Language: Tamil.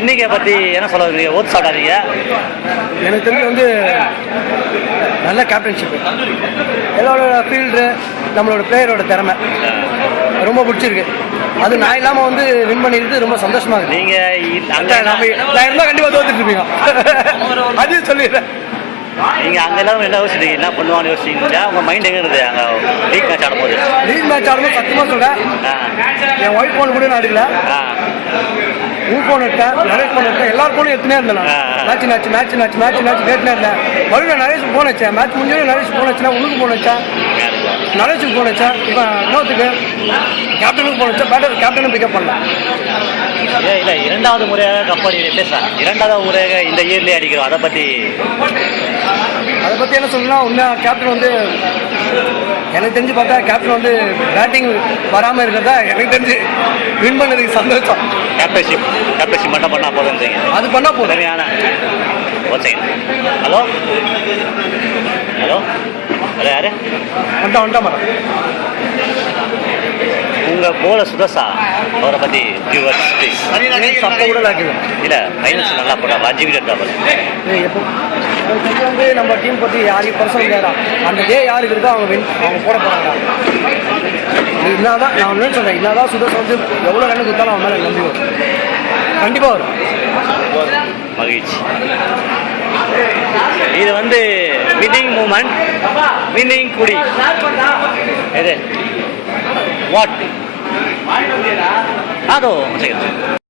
இன்னைக்கு பற்றி என்ன சொல்ல வரீங்க? ஓட் சாப்பிடாதீங்க. எனக்கு தெரிஞ்சு நல்ல கேப்டன்ஷிப், எல்லாரோட ஃபீல்டு, நம்மளோட பிளேயரோட திறமை ரொம்ப பிடிச்சிருக்கு. அது நான் இல்லாமல் வின் பண்ணிட்டு ரொம்ப சந்தோஷமா இருக்கு. நீங்கள் நான் இருந்தால் கண்டிப்பாக தோத்துட்டு இருப்பீங்க. அதையும் சொல்லிடுறேன். நீங்கள் அங்கே எல்லாரும் என்ன யோசிச்சிங்க, என்ன பண்ணுவான்னு யோசிச்சிங்க? உங்கள் மைண்ட் எங்கே இருக்குது அங்கே லீக் மேட்ச் ஆடும்போது? லீக் மேட்ச் ஆடும்போது சத்தியமாக சொல்கிறேன், என் ஒய்ஃப் ஃபோன் கூட நான் எடுக்கல. உன் ஃபோன் எடுத்தேன், நரேஷ் ஃபோன் எடுத்தேன், எல்லாரும் ஃபோனும் எடுத்துனே இருந்தேன். மேட்ச் கேட்டுனே இருந்தேன். மறுபடியும் நரேஷ் ஃபோன் வச்சேன். மேட்ச் முடிஞ்சோடனே நரேஷ் ஃபோன் வச்சேன், உனக்கு ஃபோன் வச்சேன், நரேஷுக்கு ஃபோன் வச்சேன், இப்போ இன்னொருத்துக்கு கேப்டனுக்கு ஃபோன் வச்சேன். கேப்டனும் பிக்கப் பண்ணல. இல்லை இரண்டாவது முறையாக கப்படி பேசுகிறேன். இரண்டாவது முறையாக இந்த இயர்லேயே அடிக்கிறோம். அதை பற்றி என்ன சொல்லணும்னா, உண்மையாக கேப்டன் எனக்கு தெரிஞ்சு பார்த்தா கேப்டன் பேட்டிங் வராமல் இருக்கிறதா எனக்கு தெரிஞ்சு வின் பண்ணதுக்கு சந்தோஷம். கேப்டன்ஷிப் மட்டும் பண்ணால் போதும். அது பண்ணால் போதும். ஓகே. ஹலோ யாரு வந்துட்டா உங்கள் போல சுதர்ஷா அவரை பற்றி வியூவர்ஸ் ப்ளீஸ். அப்போ கூட இல்லை ஃபைனல்ஸ் நல்லா போட்டா 5 விக்கெட் தான் எப்போ நம்ம டீம் பற்றி யாரையும் பர்சனல் கேட்கறா, அந்த டே யாருக்கு இருக்கோ அவங்க போட போகிறாங்க. என்னதான் நான் ஒன்று சொல்கிறேன், என்னதான் சுதர்ஷா எவ்வளோ கண்ணு கொடுத்தாலும் அவன் மேலே நம்பி வரும், கண்டிப்பாக வரும். மகிழ்ச்சி. இது வின்னிங் மூமெண்ட், வின்னிங் குடி. எது வாட் அதோ